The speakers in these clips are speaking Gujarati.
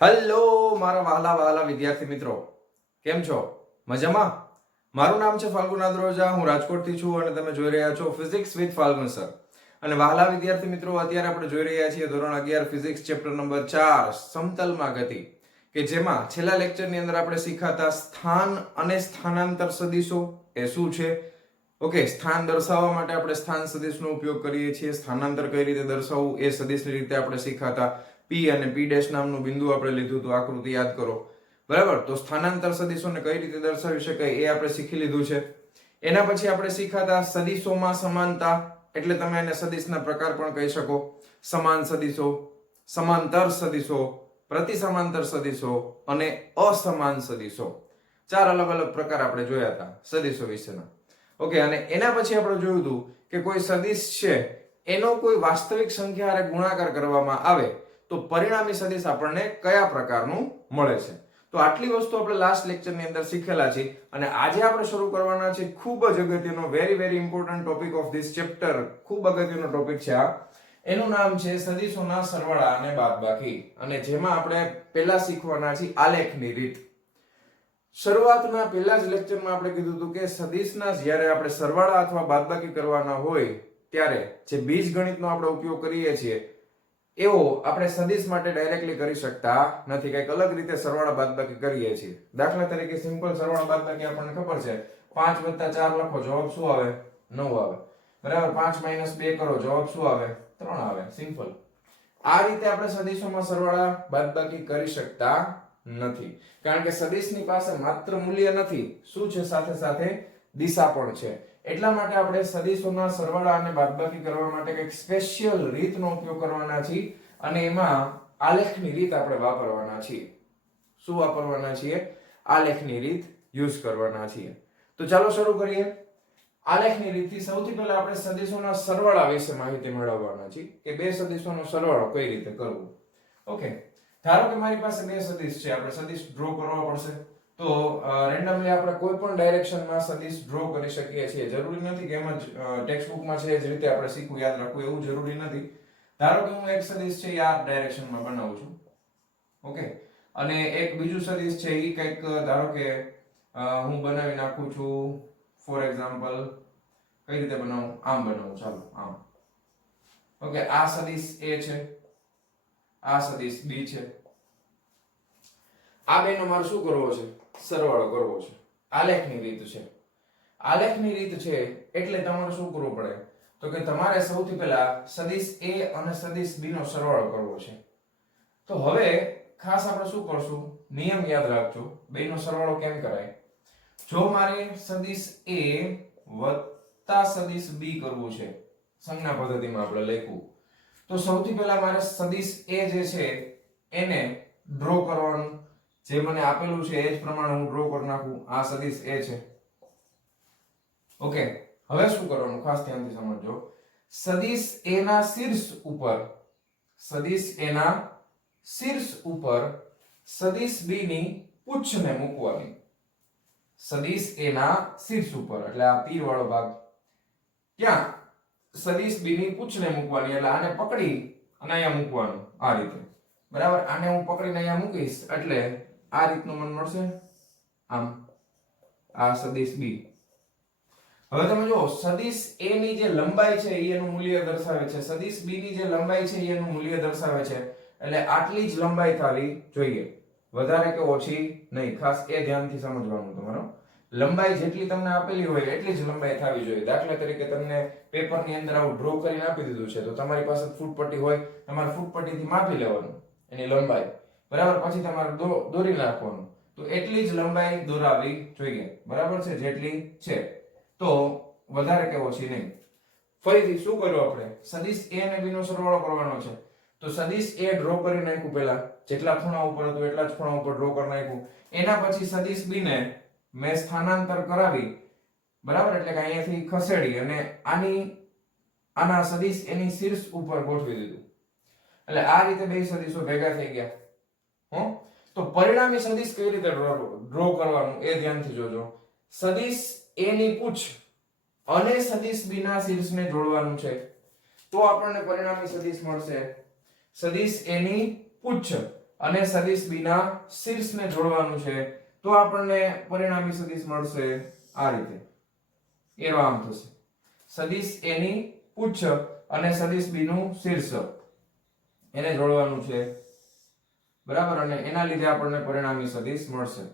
હેલો મારા વહાલા વહાલા વિદ્યાર્થી મિત્રો, કેમ છો? મજામાં? મારું નામ છે ફાલ્ગુન આદ્રોજા, હું રાજકોટથી છું અને તમે જોઈ રહ્યા છો ફિઝિક્સ વિથ ફાલ્ગુન સર. અને વહાલા વિદ્યાર્થી મિત્રો, અત્યારે આપણે જોઈ રહ્યા છીએ ધોરણ 11 ફિઝિક્સ ચેપ્ટર નંબર 4 સમતલમાં ગતિ, કે જેમાં છેલ્લા લેક્ચરની અંદર આપણે શીખાતા સ્થાન અને સ્થાનાંતર સદિશો એ શું છે. ઓકે, સ્થાન દર્શાવવા માટે આપણે સ્થાન સદિશનો ઉપયોગ કરીએ છીએ. સ્થાનાંતર કઈ રીતે દર્શાવવું એ સદિશની રીતે આપણે શીખાતા. P અને P' નામનું બિંદુ આપણે લીધું હતું, આકૃતિ યાદ કરો. બરાબર, તો સ્થાનાંતર સદિશોને કઈ રીતે દર્શાવી શકાય એ આપણે શીખી લીધું છે. એના પછી આપણે શીખાતા સદિશોમાં સમાનતા, એટલે તમે એને સદિશના પ્રકાર પણ કહી શકો. સમાન સદિશો, સમાંતર સદિશો, પ્રતિસમાંતર સદિશો અને અસમાન સદિશો. 4 અલગ અલગ પ્રકાર આપણે જોયા હતા સદિશો વિશેના. ઓકે, અને એના પછી આપણે જોયું હતું કે કોઈ સદિશ છે એનો કોઈ વાસ્તવિક સંખ્યા હારે ગુણાકાર કરવામાં આવે તો પરિણામી સદિશ આપણને કયા પ્રકારનું મળે છે. તો આટલી વસ્તુ આપણે લાસ્ટ લેક્ચરની અંદર શીખેલા છે અને આજે આપણે શરૂ કરવાના છે ખૂબ જ અગત્યનો, very important topic of this chapter. ખૂબ અગત્યનો ટોપિક છે આ. એનું નામ છે સદિશોના સરવાળા અને બાદબાકી, અને જેમાં આપણે પહેલા શીખવાના છે આલેખની રીત. શરૂઆતના પહેલા જ લેક્ચરમાં આપણે કીધું હતું કે સદિશના જ્યારે આપણે સરવાળા અથવા બાદબાકી કરવાના હોય ત્યારે જે બીજગણિતનો આપણે ઉપયોગ કરીએ છીએ એવો આપણે સદિશ માટે ડાયરેક્ટલી કરી શકતા નથી. કંઈક અલગ રીતે સરવાળા બાદબાકી કરીએ છીએ. દાખલા તરીકે સિમ્પલ સરવાળા બાદબાકી આપણને ખબર છે, 5 + 4 લખો, જવાબ શું આવે? 9 આવે. બરાબર, 5 - 2 કરો, જવાબ શું આવે? 3 આવે. સિમ્પલ. આ રીતે આપણે સદિશોમાં સરવાળા બાદબાકી કરી શકતા નથી, કારણ કે સદિશની પાસે માત્ર મૂલ્ય નથી, શું છે? સાથે સાથે દિશા પણ છે. એટલા માટે આપણે સદિશોના સરવાળા અને બાદબાકી કરવા માટે એક સ્પેશિયલ રીતનો ઉપયોગ કરવાના છીએ, અને એમાં આલેખની રીત આપણે વાપરવાના છીએ. શું વાપરવાના છીએ? આલેખની રીત યુઝ કરવાના છીએ. તો ચાલો શરૂ કરીએ. આલેખની રીતથી સૌથી પહેલા આપણે સદિશોના સરવાળા વિશે માહિતી મેળવવાના છીએ કે બે સદિશોનો સરવાળો કઈ રીતે કરવો. ઓકે, ધારો કે મારી પાસે બે સદિશ છે, આપણે સદિશ ડ્રો કરવા પડશે. તો રેન્ડમલી આપણે કોઈ પણ ડાયરેક્શનમાં સદિશ ડ્રો કરી શકીએ છીએ. જરૂરી નથી કે એમ જ ટેક્સ્ટ બુકમાં છે એ જ રીતે આપણે શીખવું, યાદ રાખવું એવું જરૂરી નથી. ધારો કે હું એક સદિશ છે એ આ ડાયરેક્શનમાં બનાવું છું. ઓકે, અને એક બીજું સદિશ છે એ કંઈક ધારો કે હું બનાવી નાખું છું. ફોર એક્ઝામ્પલ કઈ રીતે બનાવું? આમ બનાવું. ચાલો આમ. ઓકે, આ સદિશ A છે, આ સદિશ B છે. આ બેનો મારે શું કરવો છે? સરવાળો કરવો છે. આલેખની રીત છે. આલેખની રીત છે એટલે તમારે શું કરવું પડે? તો કે તમારે સૌથી પહેલા સદિશ A અને સદિશ B નો સરવાળો કરવો છે. તો હવે ખાસ આપણે શું કરશું? નિયમ યાદ રાખજો. બેનો સરવાળો કેમ કરાય? જો મારે સદિશ A વત્તા સદિશ B કરવું છે, સંજ્ઞા પદ્ધતિમાં આપણે લખ્યું, તો સૌથી પહેલા મારે સદિશ A જે છે એને ડ્રો કરવાનું. જે મને આપેલું છે એ જ પ્રમાણે હું ડ્રો કરી નાખું. આ સદિશ A છે. ઓકે, હવે શું કરવાનું? ખાસ ધ્યાનથી સમજજો. સદિશ A ના શીર્ષ ઉપર, સદિશ A ના શીર્ષ ઉપર સદિશ B ની પૂંછને મૂકવાની. સદિશ A ના શીર્ષ ઉપર એટલે આ તીર વાળો ભાગ, ત્યાં સદિશ B ની પૂંછને મૂકવાની. એટલે આને પકડી અને અહીંયા મૂકવાનું, આ રીતે. બરાબર, આને હું પકડીને અહીંયા મૂકીશ એટલે આ રીતનું મને મળશે. આમ આ સદિશ B. હવે તમે જો સદિશ A ની જે લંબાઈ છે એ એનું મૂલ્ય દર્શાવે છે, સદિશ B ની જે લંબાઈ છે એ એનું મૂલ્ય દર્શાવે છે. એટલે આટલી જ લંબાઈ થવી જોઈએ, વધારે કે ઓછી નહીં. ખાસ એ ધ્યાનથી સમજવાનું તમારો. લંબાઈ જેટલી તમને આપેલી હોય એટલી જ લંબાઈ થવી જોઈએ. દાખલા તરીકે તમને પેપરની અંદર આવું ડ્રો કરીને આપી દીધું છે, તો તમારી પાસે ફૂટપટ્ટી હોય, તમારે ફૂટપટ્ટીથી માપી લેવાનું એની લંબાઈ. બરાબર, પછી તમારે દોરી નાખવાનું. તો એટલી જ લંબાઈ દોરાવી જોઈએ. બરાબર છે, જેટલી છે, તો વધારે કે ઓછી નહીં. ફરીથી શું કર્યું આપણે? સદિશ A અને B નો સરવાળો કરવાનો છે. તો સદિશ A ડ્રો કરી નાખ્યું પહેલા, જેટલા ખૂણા ઉપર હતું એટલા જ ખૂણા ઉપર ડ્રો કરી નાખ્યું. એના પછી સદિશ B ને મેં સ્થાનાંતર કરાવી. બરાબર, એટલે કે અહીંયાથી ખસેડી અને આના સદિશ એની શીર્ષ ઉપર ગોઠવી દીધું. એટલે આ રીતે બે સદિશો ભેગા થઈ ગયા. તો પરિણામી સદિશ કઈ રીતે ડ્રો કરવાનું એ ધ્યાનથી જોજો. સદિશ A ની પૂંછ અને સદિશ B ના શીર્ષને જોડવાનું છે, તો આપણને પરિણામી સદિશ મળશે. સદિશ A ની પૂંછ અને સદિશ b ના શીર્ષને જોડવાનું છે તો આપણને પરિણામી સદિશ મળશે આ રીતે. એરો આમ થશે. સદિશ a ની પુચ્છ અને સદિશ b નું શીર્ષ એને જોડવાનું છે, બરાબર, અને એના લીધે આપણને પરિણામી સદિશ મળશે.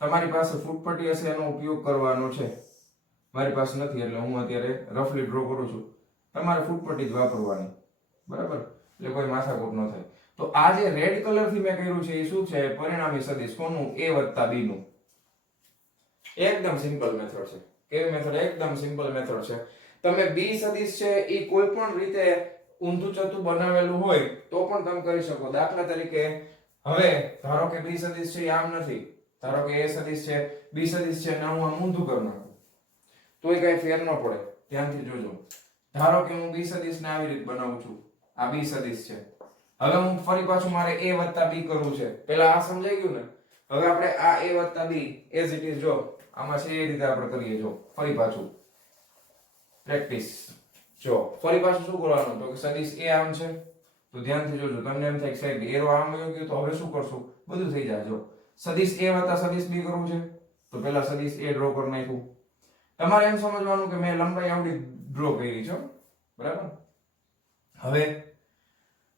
તમારી પાસે ફૂટપટ્ટી હશે એનો ઉપયોગ કરવાનો છે, મારી પાસે નથી એટલે હું અત્યારે રફલી ડ્રો કરું છું. તમારે ફૂટપટ્ટી જ વાપરવાની, બરાબર, એટલે કોઈ માથાકૂટ ન થાય. તો આ જે રેડ કલર થી મેં કર્યું છે એ શું છે? પરિણામી સદિશ કોનું? a વત્તા b નું. એકદમ સિમ્પલ મેથડ છે. કેવી મેથડ? એકદમ સિમ્પલ મેથડ છે. તમે b સદિશ છે એ કોઈ પણ રીતે ઊંધું ચતું બનાવેલું હોય તો પણ તમે કરી શકો. દાખલા તરીકે હવે ધારો કે b સદિશ છે એ આમ નથી, ધારો કે a સદિશ છે, b સદિશ છે, અને હું આમ ઊંધું કરી નાખું તોય કઈ ફેર ન પડે. ધ્યાનથી જોજો. ધારો કે હું b સદિશને આવી રીતે બનાવું છું, આ b સદિશ છે. હવે હું ફરી પાછું મારે a વત્તા b કરવું છે. પહેલા આ સમજાઈ ગયું ને? હવે આપણે આ a વત્તા b as it is જો આમાં છે એ રીતે આપણે કરીએ. જો ફરી પાછું પ્રેક્ટિસ. જો ફરી પાછું શું કરવાનું? તો કે સદિશ a આમ છે તો ધ્યાનથી જોજો. તમને એમ થાય કે સાહેબ એરો આમ વયો ગયો તો હવે શું કરશું? બધું થઈ જાય. જો સદિશ a વત્તા સદિશ b કરવું છે તો પહેલા સદિશ a ડ્રો કરી નાખ્યું. તમારે એમ સમજવાનું કે મેં લંબાઈ આવડી ડ્રો કરી છે, બરાબર. હવે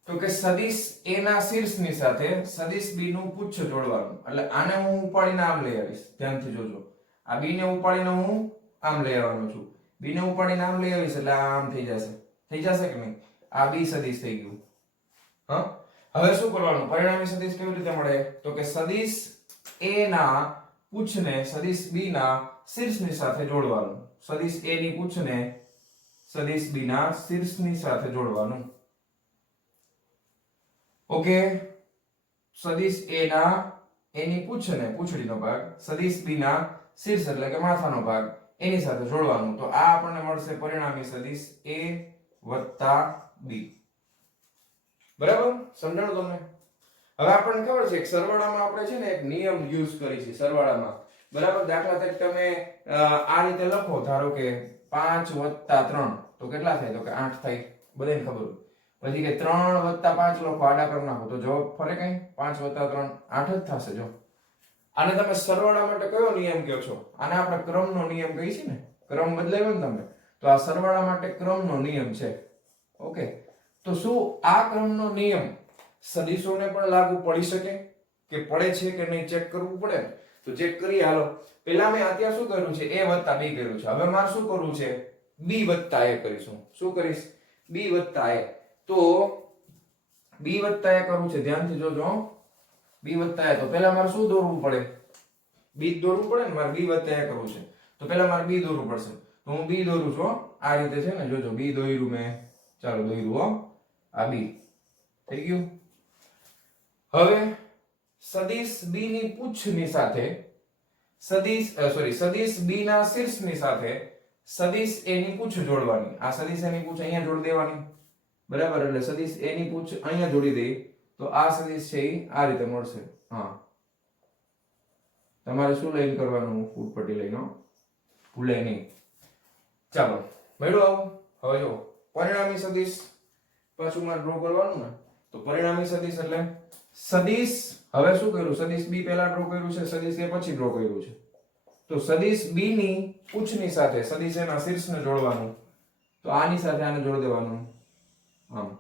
તો કે સદિશ a ના શીર્ષની સાથે સદિશ b નું પુચ્છ જોડવાનું. એટલે આને હું ઉપાડીને આમ લઈ આવીશ. ધ્યાનથી જોજો. આ b ને ઉપાડીને હું આમ લઈ આવવાનો છું. b ને ઉપાડીને આમ લઈ આવીશ એટલે આમ થઈ જશે. થઈ જશે કે નહીં? આ b સદિશ થઈ ગયું. હા, હવે શું કરવાનું? પરિણામી સદિશ કેવી રીતે મળે? તો કે સદિશ a ના પુચ્છને સદિશ b ના શીર્ષની સાથે જોડવાનું. સદિશ a ની પુચ્છને સદિશ b ના શીર્ષની સાથે જોડવાનું. ઓકે, સદિશ a ના a ની પુચ્છને પૂંછડીનો ભાગ સદિશ b ના શીર્ષ એટલે કે માથાનો ભાગ એની સાથે જોડવાનું. તો આ આપણને મળશે પરિણામી સદિશ a વત્તા b. બરાબર, સમજાણું તમને? હવે આપણને ખબર છે કે સરવાળામાં આપણે છે ને એક નિયમ યુઝ કરી છે સરવાળામાં, બરાબર. દાખલા તરીકે તમે આ રીતે લખો, ધારો કે 5 + 3 તો કેટલા થાય? તો કે 8 થાય. બધાને ખબર હોય. પછી કે 3 + 5 લખો, આડા કરી નાખો તો જવાબ ફરે કઈ? 5 + 3 8 જ થશે. જો આને તમે સરવાળા માટે કયો નિયમ કહો છો? આને આપણે ક્રમનો નિયમ કહીએ છીએ ને. ક્રમ બદલાયો ને તમે, તો આ સરવાળા માટે ક્રમનો નિયમ છે. ઓકે, તો શું આ ક્રમનો નિયમ સદિશોને પણ લાગુ પડી શકે કે પડે છે કે નહીં? ચેક કરવું પડે ને. તો ચેક કરીએ. હાલો, પહેલા મેં અત્યારે શું કર્યું છે? a વત્તા b કર્યું છે. હવે મારે શું કરવું છે? b વત્તા a કરીશું. શું કરીશ? b વત્તા a. તો b વત્તા a કરવું છે. ધ્યાનથી જોજો. b વત્તા a તો પહેલા મારે શું દોરવું પડે? b દોરવું પડે ને. મારે b વત્તા a કરવું છે તો પહેલા મારે b દોરવું પડશે. તો હું b દોરું છું. આ રીતે છે ને, જોજો b દોર્યું મેં. ચાલો દોર્યું હો. આ b થઈ ગયું. હવે સદિશ b ની પુચ્છની સાથે સદિશ b ના શીર્ષની સાથે સદિશ a ની પુચ્છ જોડવાની. આ સદિશ a ની પુચ્છ અહીંયા જોડી દેવાની, બરાબર. એટલે સદિશ a ની પુચ્છ અહીંયા જોડી દઈ તો આ સદિશ છે એ આ રીતે મળશે. હા, તમારે શું લઈને કરવાનું? ફૂટપટ્ટી લઈને, ભૂલે નહીં. ચાલો, મળ્યું આવું. હવે જો પરિણામી સદિશ પાછું મારે ડ્રો કરવાનું ને. તો પરિણામી સદિશ એટલે સદિશ, હવે શું કર્યું? સદિશ b પહેલા ડ્રો કર્યું છે, સદિશ a પછી ડ્રો કર્યું છે. તો સદિશ b ની પુચ્છની સાથે સદિશ a ના શીર્ષને જોડવાનું. તો આની સાથે આને જોડી દેવાનું. આમ.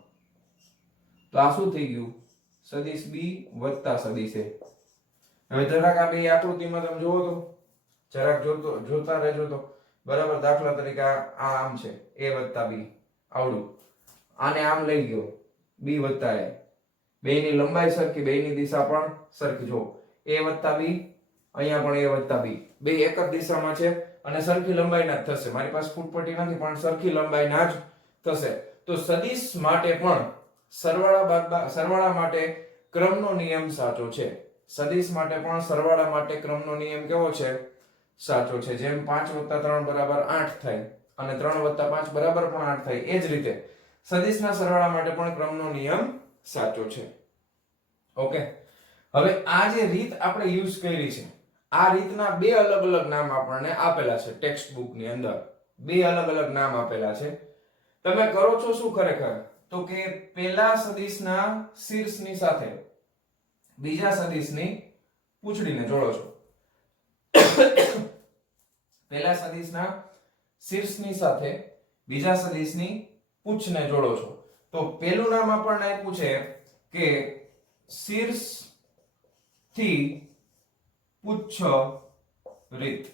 તો આ શું થઈ ગયું? સદિશ b વત્તા સદિશ a. હવે જરાક આ બે આકૃતિમાં તમે જોવો તો, જરાક જોતા રહેજો તો, બરાબર. દાખલા તરીકે આ આમ છે, a વત્તા b આવડું. આને આમ લઈ ગયો, b વત્તા a. બેયની લંબાઈ સરખી, બેયની દિશા પણ સરખી. જો a વત્તા b, અહીંયા પણ a વત્તા b, બે એક જ દિશામાં છે અને સરખી લંબાઈના જ થશે. મારી પાસે ફૂટપટ્ટી નથી પણ સરખી લંબાઈના જ થશે. તો સદિશ માટે પણ સરવાળા માટે ક્રમનો નિયમ સાચો છે. સદિશ માટે પણ સરવાળા માટે ક્રમનો નિયમ કેવો છે? સાચો છે. જેમ 5 + 3 = 8 થાય અને 3 + 5 બરાબર પણ 8 થાય, એ જ રીતે સદિશના સરવાળા માટે પણ ક્રમનો નિયમ સાચો છે. ઓકે, હવે આ જે રીત આપણે યુઝ કરી છે, આ રીતના બે અલગ અલગ નામ આપણને આપેલા છે ટેક્સ્ટ બુક ની અંદર. બે અલગ અલગ નામ આપેલા છે. તમે કરો છો શું ખરેખર? તો કે પહેલા સદિશના શીર્ષની સાથે બીજા સદિશની પૂંછડીને જોડો છો. પહેલા સદિશના શીર્ષની સાથે બીજા સદિશની પૂંછને જોડો છો. તો પહેલું નામ આપણને આપ્યું છે કે શીર્ષ થી પુચ્છ રીત.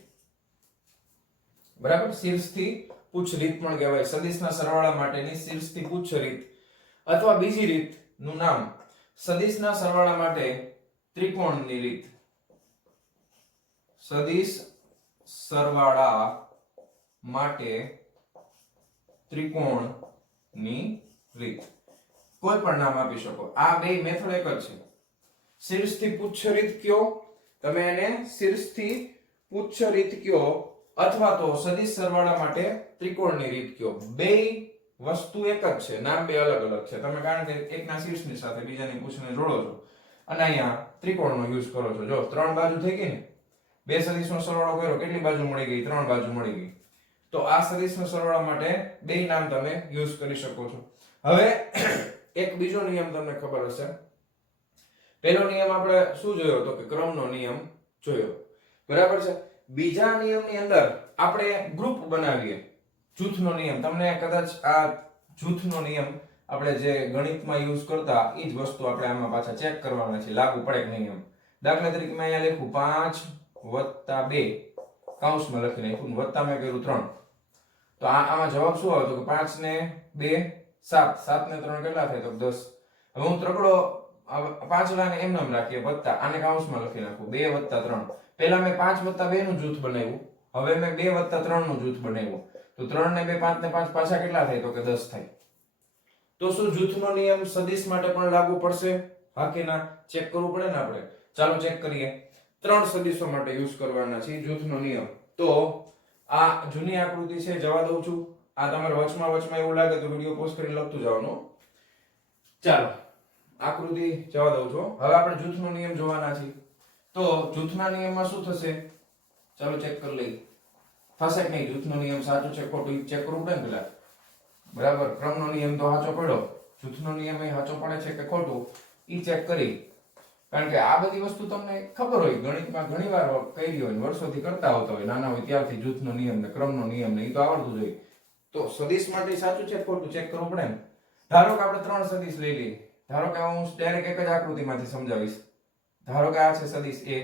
બરાબર, શીર્ષ થી પુચ્છ રીત પણ કહેવાય. સદિશના સરવાળા માટેની શીર્ષ થી પુચ્છ રીત. અથવા બીજી રીત નું નામ સદિશના સરવાળા માટે ત્રિકોણની રીત. સદિશ સરવાળા માટે ત્રિકોણની રીત. કોઈ પણ નામ આપી શકો. આ બે મેથડ એક જ છે. શીર્ષ થી પુચ્છ રીત કયો, તમે એને શીર્ષ થી પુચ્છ રીત કયો, અથવા તો સદિશ સરવાળા માટે ત્રિકોણની રીત કયો. બે વસ્તુ એક જ છે, નામ બે અલગ અલગ છે. તમે કારણ કે એકના શીર્ષની સાથે બીજાની પૂંછને જોડો છો અને અહીંયા ત્રિકોણનો યુઝ કરો છો. જો ત્રણ બાજુ થઈ ગઈ ને, બે સદિશનો સરવાળો કર્યો, કેટલી બાજુ મળી ગઈ? ત્રણ બાજુ મળી ગઈ. તો આ સદિશનો સરવાળા માટે બે નામ તમે યુઝ કરી શકો છો. હવે એક બીજો નિયમ તમને ખબર હશે. પહેલો નિયમ આપણે શું જોયો? તો કે ક્રમનો નિયમ જોયો. બરાબર છે. બીજા નિયમની અંદર આપણે ગ્રુપ બનાવીએ, જૂથનો નિયમ. તમને કદાચ આ જૂથનો નિયમ આપણે જે ગણિતમાં યુઝ કરતા એ જ વસ્તુ આપણે આમાં પાછા ચેક કરવાના છે, લાગુ પડે કે નહીં એમ. દાખલા તરીકે મેં અહીંયા લખ્યું 5 + 2 કૌંસમાં લખી નાખ્યું, વત્તા મેં કર્યું 3. તો આમાં જવાબ શું આવે? તો કે 5 ને 2 7, 7 ને 3 કેટલા થાય? તો 10. હવે હું ત્રકડો પાંચડાને એમ નામ રાખીએ, વત્તા આને કૌંસમાં લખી નાખું 2 + 3. પહેલા મેં 5 + 2 નું જૂથ બનાવ્યું, હવે મેં 2 + 3 નું જૂથ બનાવ્યું. તો 3 ને 2 5 ને 5 પાછા કેટલા થાય? તો કે 10 થાય. તો શું જૂથનો નિયમ સદિશ માટે પણ લાગુ પડશે? હા કે ના? ચેક કરવું પડે ને આપણે. ચાલો ચેક કરીએ. ત્રણ સદિશો માટે યુઝ કરવાના છે જૂથનો નિયમ. તો આ જૂની આકૃતિ છે, જવા દઉં છું. આ તમારે વચમાં એવું લાગે તો વિડિયો પોઝ કરીને લખતું જવાનું. ચાલો આકૃતિ જવા દઉં છું. હવે આપણે જૂથનો નિયમ જોવાના છે. તો જૂથના નિયમમાં શું થશે? ચાલો ચેક કરી લઈએ. થશે કે નહીં? જૂથનો નિયમ સાચો છે ખોટું ચેક કરવું પડે ને પેલા. બરાબર, ક્રમનો નિયમ તો સાચો પડ્યો, જૂથનો નિયમ એ સાચો પડે છે કે ખોટું ઈ ચેક કરી. કારણ કે આ બધી વસ્તુ તમને ખબર હોય, ગણિતમાં ઘણીવાર કરી હોય, વર્ષોથી કરતા આવતા હોય, નાના હોય ત્યારથી જૂથનો નિયમ ને ક્રમનો નિયમ ને ઈ તો આવડતું જ હોય. તો સદિશ માટે સાચું છે ખોટું ચેક કરવું પડે ને. ધારો કે આપણે ત્રણ સદિશ લઈ લઈએ. ધારો કે હું ડાયરેક્ટ એક જ આકૃતિમાંથી સમજાવીશ. ધારો કે આ છે સદિશ A.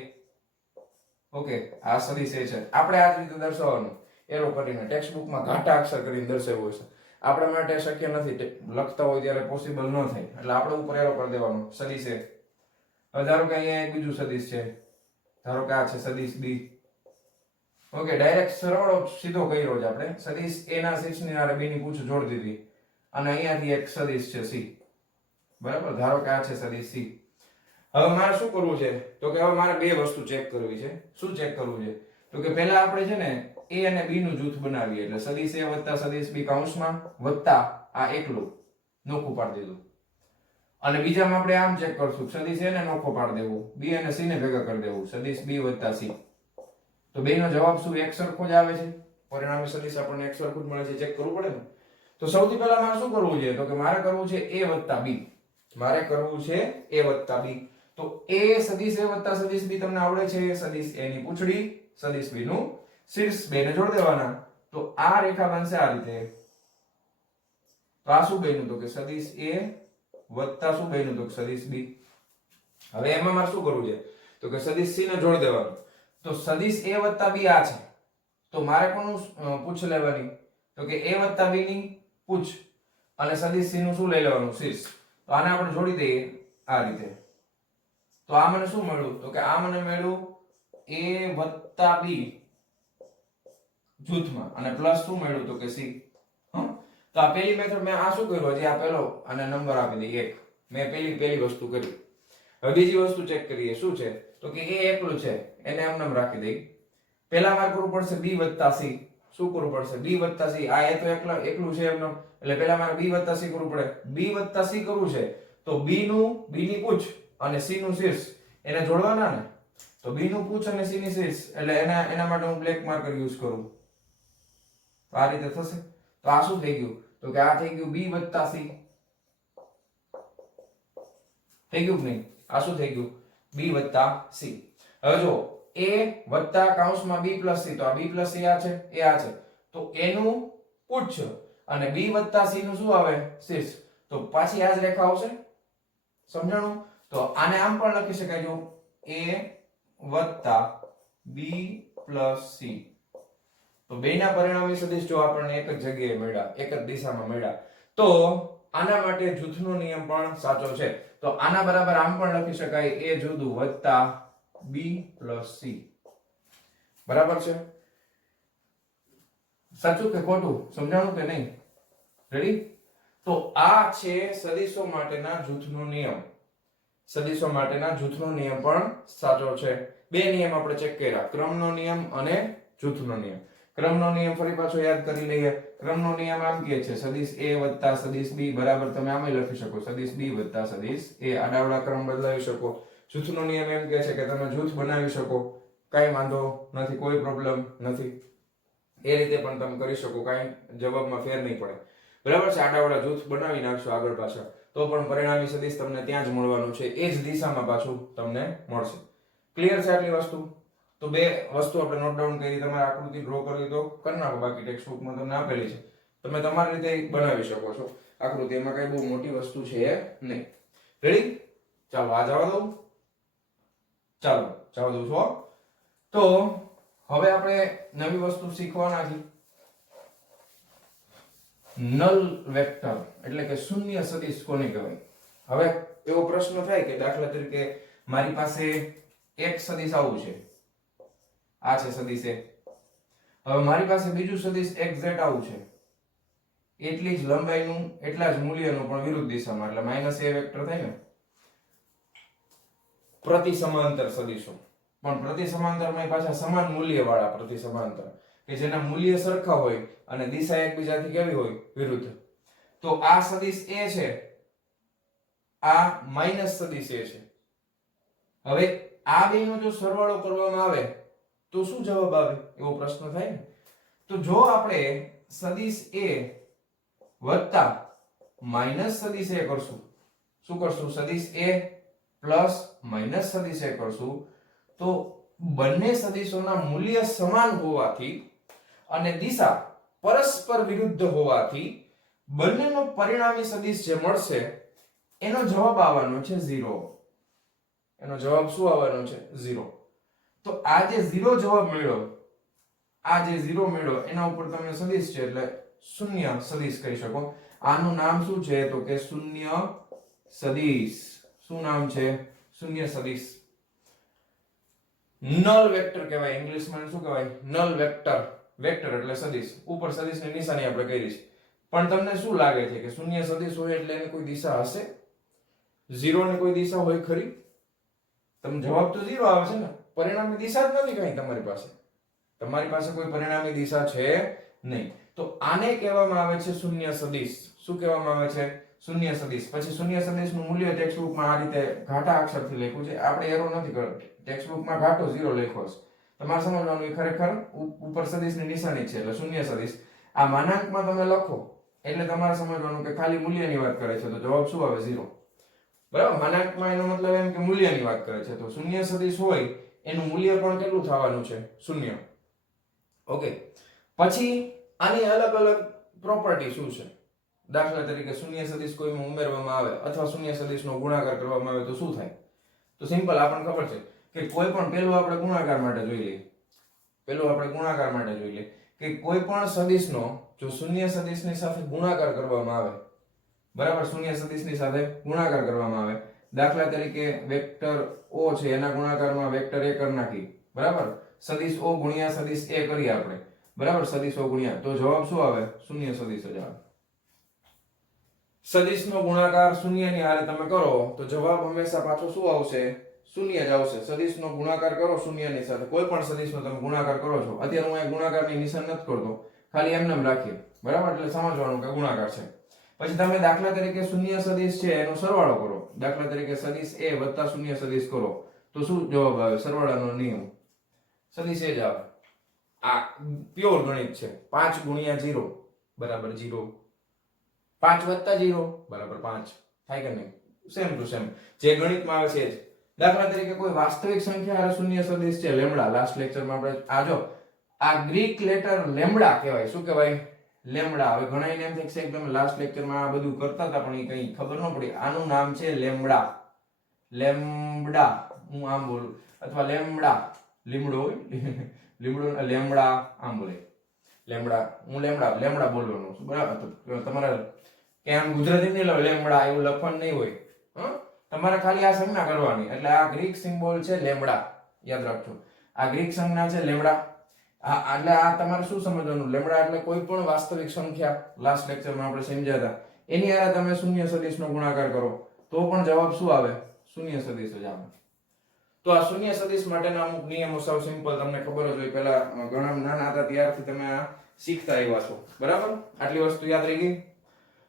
ઓકે, આ સદિશ A છે. આપણે આ જ રીતે દર્શાવવાનું, એરો કરીને, ટેક્સ્ટ બુકમાં ઘાટા અક્ષર કરીને દર્શાવ્યું છે. આપણા માટે શક્ય નથી, લખતા હોય ત્યારે પોસિબલ ન થાય, એટલે આપણે ઉપર એરો કરી દેવાનો, સદિશ A. હવે ધારો કે અહીંયા એક બીજું સદિશ છે, ધારો કે આ છે સદિશ B. ઓકે, ડાયરેક્ટ સરવાળો સીધો કર્યો છે આપણે. સદિશ A ના શીર્ષની હારે B ની પૂંછ જોડી દીધી અને અહીંયાથી એક સદિશ છે C. બરાબર, ધારો કે આ છે સદિશ C. હવે મારે શું કરવું છે? તો કે હવે મારે બે વસ્તુ ચેક કરવી છે. શું ચેક કરવું છે? તો કે પહેલા આપણે છે ને A અને B નું જૂથ બનાવીએ, એટલે સદિશ A વત્તા સદિશ B કૌંસમાં વત્તા આ એકલું નોખું પાડી દીધું. અને બીજામાં આપણે આમ ચેક કરશું, સદિશ A ને નોખો પાડી દેવું, B અને C ને ભેગા કરી દેવું, સદિશ B વત્તા C. તો બેનો જવાબ શું એક સરખો જ આવે છે? પરિણામી સદિશ આપણને એક સરખું જ મળે છે. ચેક કરવું પડે ને. તો સૌથી પહેલા મારે શું કરવું છે? તો કે મારે કરવું છે A વત્તા B. મારે કરવું છે A વત્તા B. તો A સદિશ A વત્તા સદિશ B તમને આવડે છે. સદિશ A ની પૂંછડી, સદિશ B નું શીર્ષ, બેને જોડી દેવાના. તો આ રેખા બનશે આ રીતે. તો આ શું બન્યું? તો કે સદિશ A વત્તા શું બન્યું? તો કે સદિશ B. હવે એમાં મારે શું કરવું છે? તો કે સદિશ C ને જોડી દેવાનું. તો સદિશ A વત્તા B આ છે. તો મારે કોનું પૂંછ લેવાની? તો કે A વત્તા B ની પૂંછ અને સદિશ C નું શું લઈ લેવાનું? શીર્ષ. તો આને આપણે જોડી દઈએ આ રીતે. તો આ મને શું મળ્યું? તો કે આ મને મળ્યું A વત્તા B જૂથમાં અને પ્લસ શું મળ્યું? તો કે C. તો આ પહેલી મેથડ મેં આ શું કર્યું? હજી આ પહેલો અને નંબર આપી દઈએ 1. મેં પહેલી વસ્તુ કરી. હવે બીજી વસ્તુ ચેક કરીએ. શું છે? તો કે A એકલું છે, એને એમ નામ રાખી દઈ. પહેલા મારે કરવું પડશે B વત્તા C. શું કરવું પડશે? B વત્તા C. આ એ તો એકલું છે એમ નામ, એટલે પહેલા મારે B વત્તા C કરવું પડે. B વત્તા C કરવું છે તો B ની પૂંછ અને C નું શીર્ષ એને જોડવાના ને. તો B નું પૂંછ અને C ની શીર્ષ, એટલે એના માટે હું બ્લેક માર્કર યુઝ કરું. તો આ રીતે થશે. તો આ શું થઈ ગયું? તો કે આ થઈ ગયું B વત્તા C. થઈ ગયું કે નહીં? આ શું થઈ ગયું? b વત્તા c. હવે જો a વત્તા કૌંસમાં b પ્લસ c, તો આ b પ્લસ c આ છે, એ આ છે, તો a નું પુચ્છ અને b વત્તા c નું શું આવે? શીર્ષ. તો પાછી આ જ રેખા આવશે. સમજાણું? તો આને આમ પણ લખી શકાય, જો a વત્તા b પ્લસ c. તો બેના પરિણામી સદિશ જો આપણને એક જ જગ્યાએ મળ્યા, એક જ દિશામાં મળ્યા, તો આના માટે જૂથનો નિયમ પણ સાચો છે. તો આના બરાબર આમ પણ લખી શકાય, a જુદું વત્તા b પ્લસ c. બરાબર છે? સાચું કે ખોટું? સમજાણું કે નહીં? રેડી? તો આ છે સદિશો માટેના જૂથનો નિયમ. સદિશો માટેના જૂથનો નિયમ પણ સાચો છે. બે નિયમ આપણે ચેક કર્યા, ક્રમનો નિયમ અને જૂથનો નિયમ. ક્રમનો નિયમ ફરી પાછો યાદ કરી લઈએ. ક્રમનો નિયમ આમ કહે છે, સદિશ a વત્તા સદિશ b બરાબર, તમે આમે લખી શકો, સદિશ b વત્તા સદિશ a. આડાવડા ક્રમ બદલાવી શકો. જૂથનો નિયમ એમ કહે છે કે તમે જૂથ બનાવી શકો, કાઈ વાંધો નથી, કોઈ પ્રોબ્લેમ નથી. એ રીતે પણ તમે કરી શકો, કાઈ જવાબમાં ફેર નહીં પડે. બરાબર છે? આડાવડા જૂથ બનાવી નાખશો આગળ પાછળ, તો પણ પરિણામી સદિશ તમને ત્યાં જ મળવાનું છે, એ જ દિશામાં પાછું તમને મળશે. ક્લિયર છે આટલી વસ્તુ? તો બે વસ્તુ આપણે નોટ ડાઉન કરી, તમારે આકૃતિ ડ્રો કરવી તો કરી નાખો, બાકી ટેક્સ્ટ બુકમાં તમને આપેલી છે, તમે તમારી રીતે બનાવી શકો છો આકૃતિ. એમાં કઈ બહુ મોટી વસ્તુ છે નહીં. રેડી? ચાલો આ જવા દઉં, ચાલો જવા દઉં છો. તો હવે આપણે નવી વસ્તુ શીખવાના છીએ, નલ વેક્ટર એટલે કે શૂન્ય સદિશ કોને કહેવાય. હવે એવો પ્રશ્ન થાય કે દાખલા તરીકે મારી પાસે એક સદિશ આવું છે, આ છે સદિશ a. હવે મારી પાસે બીજું સદિશ xz આવું છે, એટલી જ લંબાઈનું એટલા જ મૂલ્યનું પણ વિરુદ્ધ દિશામાં, એટલે -a વેક્ટર થાય ને. પ્રતિ સમાંતર સદિશો, પણ પ્રતિ સમાંતરમાં પાછા સમાન મૂલ્ય વાળા પ્રતિ સમાંતર, કે જેના મૂલ્ય સરખા હોય અને દિશા એકબીજાથી કેવી હોય? વિરુદ્ધ. તો આ સદિશ a છે, આ માઈનસ સદિશ a છે. હવે આ બેનો જો સરવાળો કરવામાં આવે તો શું જવાબ આવે? એવો પ્રશ્ન થાય ને. તો જો આપણે સદિશ a વત્તા માઈનસ સદિશ a કરશું, શું કરશું? સદિશ a પ્લસ માઈનસ સદિશ a કરશું, તો બંને સદિશોના મૂલ્ય સમાન હોવાથી અને દિશા પરસ્પર વિરુદ્ધ હોવાથી બંનેનો પરિણામી સદિશ જે મળશે એનો જવાબ આવવાનો છે 0. એનો જવાબ શું આવવાનો છે? 0. તો આ જે 0 જવાબ મળ્યો, આ જે 0 મળ્યો એના ઉપર તમે સદિશ છે એટલે શૂન્ય સદિશ કહી શકો. આનું નામ શું છે? તો કે શૂન્ય સદિશ. શું નામ છે? શૂન્ય સદિશ. નલ વેક્ટર કહેવાય, ઇંગ્લિશમાં શું કહેવાય? Null vector. વેક્ટર એટલે સદિશ, ઉપર સદિશની નિશાની આપણે કરી છે. પણ તમને શું લાગે છે કે શૂન્ય સદિશ હોય એટલે એની કોઈ દિશા હશે? 0 ની કોઈ દિશા હોય ખરી? તમે જવાબ તો 0 આવે છે ને, પરિણામી દિશા જ નથી કઈ તમારી પાસે. તમારી પાસે કોઈ પરિણામી દિશા છે નહીં. તો આને કહેવામાં આવે છે શૂન્ય સદિશ. શું કહેવામાં આવે છે? શૂન્ય સદિશ. પછી શૂન્ય સદિશનું મૂલ્ય ટેક્સ્ટ બુકમાં આ રીતે ઘાટા અક્ષરથી લખ્યું છે, આપણે એરો નથી કર્યો. ટેક્સ્ટ બુકમાં ઘાટો 0 લખ્યો છે. તમારે સમજવાનું ખરેખર ઉપર સદિશની નિશાની છે એટલે શૂન્ય સદિશ. આ માનાંકમાં તમે લખો એટલે તમારે સમજવાનું કે ખાલી મૂલ્યની વાત કરે છે, તો જવાબ શું આવે? 0. બરાબર? માનાંકમાં એનો મતલબ એમ કે મૂલ્યની વાત કરે છે, તો શૂન્ય સદિશ હોય એનું મૂલ્ય પણ કેટલું થવાનું છે? 0. ઓકે. પછી આની અલગ અલગ પ્રોપર્ટી શું છે? દાખલા તરીકે શૂન્ય સદિશ કોઈમાં ઉમેરવામાં આવે અથવા શૂન્ય સદિશનો ગુણાકાર કરવામાં આવે તો શું થાય? તો સિમ્પલ, આપણને ખબર છે કે કોઈ પણ, પેલું આપણે ગુણાકાર માટે જોઈ લઈએ. પેલું આપણે ગુણાકાર માટે જોઈ લઈએ કે કોઈ પણ સદિશનો જો શૂન્ય સદિશની સાથે ગુણાકાર કરવામાં આવે, બરાબર, શૂન્ય સદિશની સાથે ગુણાકાર કરવામાં આવે, દાખલા તરીકે વેક્ટર o છે એના ગુણાકારમાં વેક્ટર a કરી નાખી, બરાબર, સદિશ o ગુણ્યા સદિશ a કરીએ આપણે, બરાબર, સદિશ o ગુણ્યા, તો જવાબ શું આવે? શૂન્ય સદિશ જ આવે. સદિશનો ગુણાકાર શૂન્યની હારે તમે કરો તો જવાબ હંમેશા પાછો શું આવશે? શૂન્ય જ આવશે. સદિશનો ગુણાકાર કરો શૂન્યની સાથે, કોઈ પણ સદિશનો તમે ગુણાકાર કરો છો, અત્યારે હું અહીં ગુણાકારની નિશાન નથી કરતો, ખાલી એમને એમ રાખીએ, બરાબર, એટલે સમજવાનું કે ગુણાકાર છે. પછી તમે દાખલા તરીકે શૂન્ય સદિશ છે એનો સરવાળો કરો, દાખલા તરીકે સદિશ a વત્તા શૂન્ય સદિશ કરો તો શું જવાબ આવે? સરવાળાનો નિયમ, સદિશ a જ આવે. આ પ્યોર ગણિત છે. 5 ગુણ્યા 0 બરાબર 0, 5 વત્તા 0 બરાબર 5 થાય કે નહીં? સેમ ટુ સેમ જે ગણિતમાં આવે છે જ. દાખલા તરીકે કોઈ વાસ્તવિક સંખ્યા હારે શૂન્ય સદિશ છે લેમ્ડા. લાસ્ટ લેક્ચરમાં આપણે આ જો આ ગ્રીક લેટર લેમ્ડા કહેવાય. શું કહેવાય? લેમ્ડા. હવે ઘણાને એમ થાય છે કે તમે લાસ્ટ લેક્ચરમાં આ બધું કરતા હતા પણ એ કઈ ખબર ન પડી. આનું નામ છે લેમ્ડા. લેમ્ડા હું આમ બોલું અથવા લેમ્ડા લીમડો હોય લીમડો લેમ્ડા આમ બોલે લેમ્ડા. હું લેમ્ડા બોલવાનું છું બરાબર. તો તમારે કે આમ ગુજરાતી નહીં લેમ્ડા એવું લખવાનું નહીં હોય. તમારે ખાલી આ સંજ્ઞા કરવાની. એટલે આ ગ્રીક સિમ્બોલ છે લેમ્ડા. યાદ રાખજો આ ગ્રીક સંજ્ઞા છે લેમ્ડા. એટલે આ તમારે શું સમજવાનું? લેમ્ડા એટલે કોઈ પણ વાસ્તવિક સંખ્યા. લાસ્ટ લેક્ચરમાં આપણે સમજ્યા હતા એની હારે તમે શૂન્ય સદિશનો ગુણાકાર કરો તો પણ જવાબ શું આવે? શૂન્ય સદિશ જ આવે. તો આ શૂન્ય સદિશ માટેના અમુક નિયમો સાવ સિમ્પલ તમને ખબર જ હોય. પહેલા ઘણા નાના હતા ત્યારથી તમે આ શીખતા આવ્યા છો બરાબર. આટલી વસ્તુ યાદ રહી ગઈ.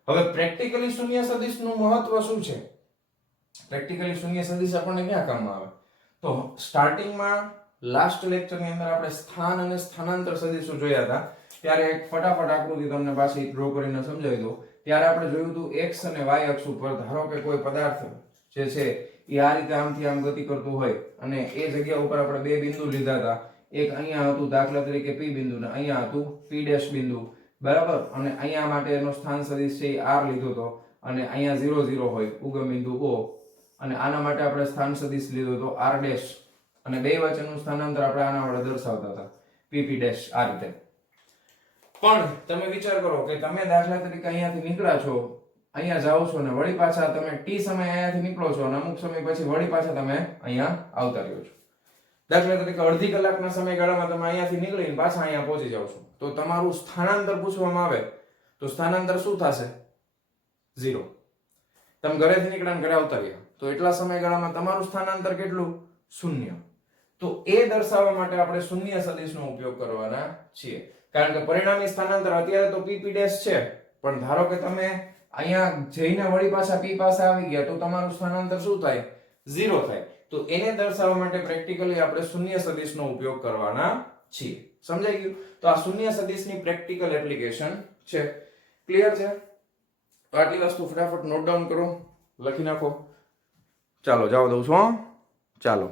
હવે પ્રેક્ટિકલી શૂન્ય સદિશનું મહત્વ શું છે? પ્રેક્ટિકલી શૂન્ય સદિશ આપણને ક્યાં કામમાં આવે? તો સ્ટાર્ટિંગમાં લાસ્ટ લેક્ચરની અંદર આપણે સ્થાન અને સ્થાનાંતર સદિશો જોયા હતા. ત્યારે એક ફટાફટ આકૃતિ તમને પાછી ડ્રો કરીને સમજાવી દઉં. ત્યારે આપણે જોયું હતું x અને y અક્ષ ઉપર ધારો કે કોઈ પદાર્થ જે છે એ આ રીતે આમથી આમ ગતિ કરતું હોય અને એ જગ્યા ઉપર આપણે બે બિંદુ લીધા હતા. એક અહીંયા હતું દાખલા તરીકે p બિંદુ ને અહીંયા હતું p' બિંદુ બરાબર. અને અહીંયા માટે એનો સ્થાન સદિશ છે એ r લીધો હતો અને અહીંયા 0 0 હોય ઉગમ બિંદુ o અને આના માટે આપણે સ્થાન સદિશ લીધો હતો r' અને બે વચ્ચેનું સ્થાનાંતર આપણે આના વડે દર્શાવતા હતા pp' આ રીતે. પણ તમે વિચાર કરો કે તમે દાખલા તરીકે અહીંયાથી નીકળ્યા છો અહીંયા જાઓ છો ને વળી પાછા તમે t સમય અહીંયાથી નીકળો છો અને અમુક સમય પછી વળી પાછા તમે અહીંયા આવતા રહ્યો છો. દાખલા તરીકે અડધી કલાકના સમયગાળામાં તમે અહીંયાથી નીકળીને પાછા અહીંયા પહોંચી જાવ છો તો તમારું સ્થાનાંતર પૂછવામાં આવે તો સ્થાનાંતર શું થશે? 0. તમે ઘરેથી નીકળ્યા ઘરે આવતા રહ્યા તો એટલા સમયગાળામાં તમારું સ્થાનાંતર કેટલું? 0. તો એ દર્શાવવા માટે આપણે શૂન્ય સદિશનો ઉપયોગ કરવાના છીએ. કારણ કે પરિણામી સ્થાનાંતર અત્યારે તો pp' છે પણ ધારો કે તમે અહીંયા જઈને વળી પાછા p પાસે આવી ગયા તો તમારું સ્થાનાંતર શું થાય? 0 થાય. તો એને દર્શાવવા માટે પ્રેક્ટિકલી આપણે શૂન્ય સદિશનો ઉપયોગ કરવાના છીએ. સમજાઈ ગયું? તો આ શૂન્ય સદિશની પ્રેક્ટિકલ એપ્લિકેશન છે. ક્લિયર છે? તો આટલી વસ્તુ ફટાફટ નોટ ડાઉન કરો, લખી નાખો. ચાલો જાવ દઉં છું. ચાલો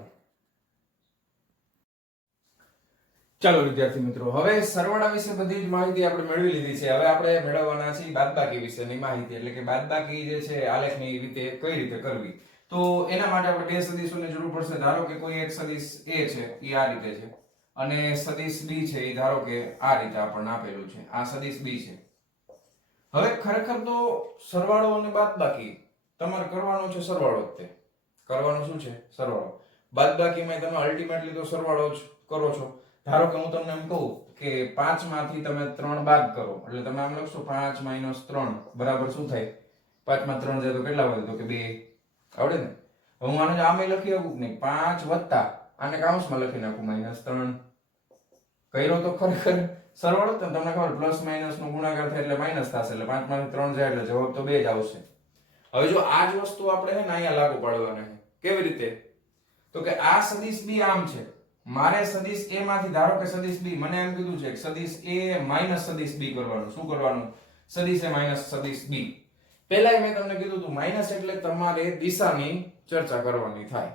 વિદ્યાર્થી મિત્રો, હવે સરવાળા વિશે બધી જ માહિતી આપણે મેળવી લીધી છે. હવે આપણે મેળવવાના છે બાદબાકી વિશેની માહિતી. એટલે કે બાદબાકી જે છે આલેખની રીતે કઈ રીતે કરવી. તો એના માટે આપણે બે સદિશોની જરૂર પડશે. ધારો કે કોઈ એક સદિશ a છે એ આ રીતે છે અને સદિશ b છે એ ધારો કે આ રીતે આપણને આપેલું છે. આ સદિશ b છે. હવે ખરેખર તો સરવાળો અને બાદબાકી તમારે કરવાનો છે સરવાળો જ તે. કરવાનું શું છે? સરવાળો. બાદબાકીમાં તમે અલ્ટિમેટલી તો સરવાળો જ કરો છો. ધારો કે હું તમને એમ કહું કે 5 માંથી તમે 3 બાદ કરો એટલે તમે આમ લખશો 5 - 3 બરાબર શું થાય? 5 માં 3 જાય તો કેટલા વધે? તો કે 2. આવડે ને? હવે હું આને આમે લખી શકું નહીં 5 વત્તા આને કાઉન્સમાં લખી નાખું -3. કર્યો તો ખરેખર સરવાળો તો તમને ખબર પ્લસ માઇનસ નો ગુણાકાર થાય એટલે માઈનસ થશે એટલે 5 માંથી 3 જાય એટલે જવાબ તો 2 જ આવશે. હવે જો આ જ વસ્તુ આપણે હે ને અહીંયા લાગુ પાડવાના છે. કેવી રીતે? તો કે આ સદિશ b આમ છે. મારે સદિશ a માંથી ધારો કે સદિશ b મને એમ કીધું છે કે સદિશ a માઈનસ સદિશ b કરવાનું. શું કરવાનું? સદિશ a માઈનસ સદિશ b. પહેલા મેં તમને કીધું હતું માઈનસ એટલે તમારે દિશાની ચર્ચા કરવાની થાય.